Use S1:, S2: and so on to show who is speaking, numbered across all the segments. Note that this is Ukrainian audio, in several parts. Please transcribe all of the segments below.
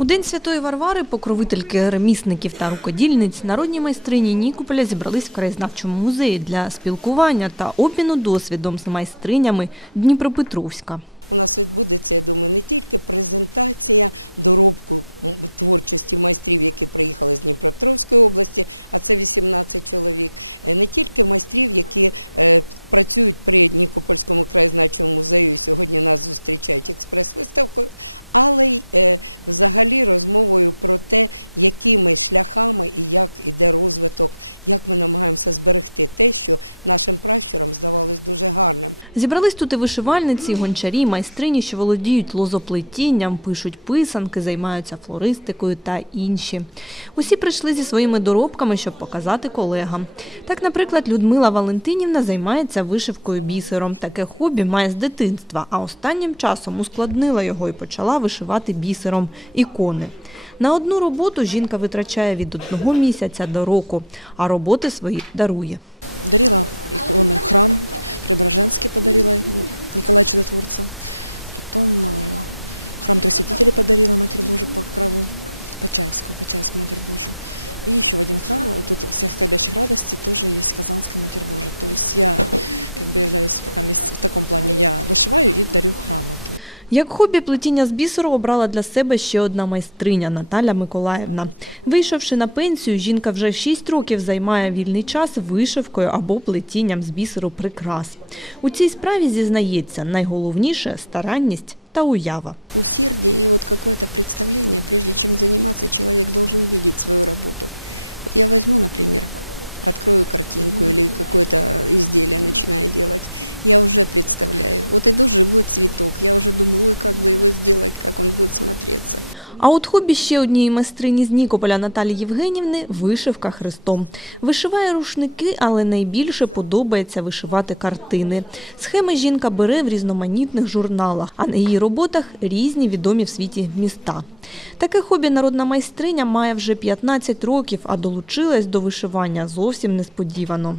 S1: У День Святої Варвари покровительки ремісників та рукодільниць народні майстрині Нікополя зібрались в краєзнавчому музеї для спілкування та обміну досвідом з майстринями Дніпропетровська. Зібрались тут і вишивальниці, і гончарі, майстрині, що володіють лозоплетінням, пишуть писанки, займаються флористикою та інші. Усі прийшли зі своїми доробками, щоб показати колегам. Так, наприклад, Людмила Валентинівна займається вишивкою бісером. Таке хобі має з дитинства, а останнім часом ускладнила його і почала вишивати бісером ікони. На одну роботу жінка витрачає від одного місяця до року, а роботи свої дарує. Як хобі плетіння з бісеру обрала для себе ще одна майстриня Наталя Миколаївна. Вийшовши на пенсію, жінка вже 6 років займає вільний час вишивкою або плетінням з бісеру прикрас. У цій справі зізнається найголовніше старанність та уява. А от хобі ще однієї майстрині з Нікополя Наталі Євгенівни – вишивка хрестом. Вишиває рушники, але найбільше подобається вишивати картини. Схеми жінка бере в різноманітних журналах, а на її роботах різні відомі в світі міста. Таке хобі народна майстриня має вже 15 років, а долучилась до вишивання зовсім несподівано.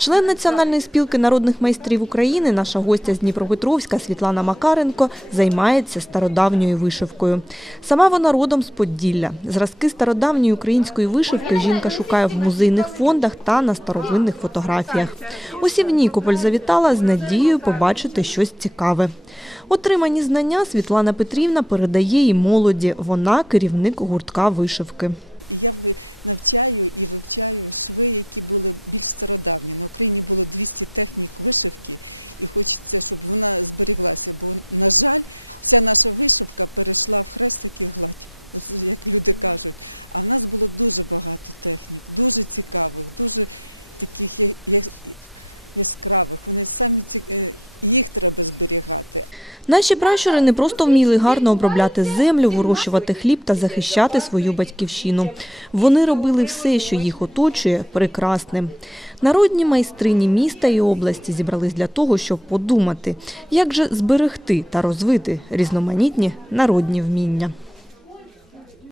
S1: Член Національної спілки народних майстрів України, наша гостя з Дніпропетровська Світлана Макаренко, займається стародавньою вишивкою. Сама вона родом з Поділля. Зразки стародавньої української вишивки жінка шукає в музейних фондах та на старовинних фотографіях. Ось і в Нікополь завітала з надією побачити щось цікаве. Отримані знання Світлана Петрівна передає і молоді. Вона керівник гуртка вишивки. Наші пращури не просто вміли гарно обробляти землю, вирощувати хліб та захищати свою батьківщину. Вони робили все, що їх оточує, прекрасним. Народні майстрині міста і області зібрались для того, щоб подумати, як же зберегти та розвити різноманітні народні вміння.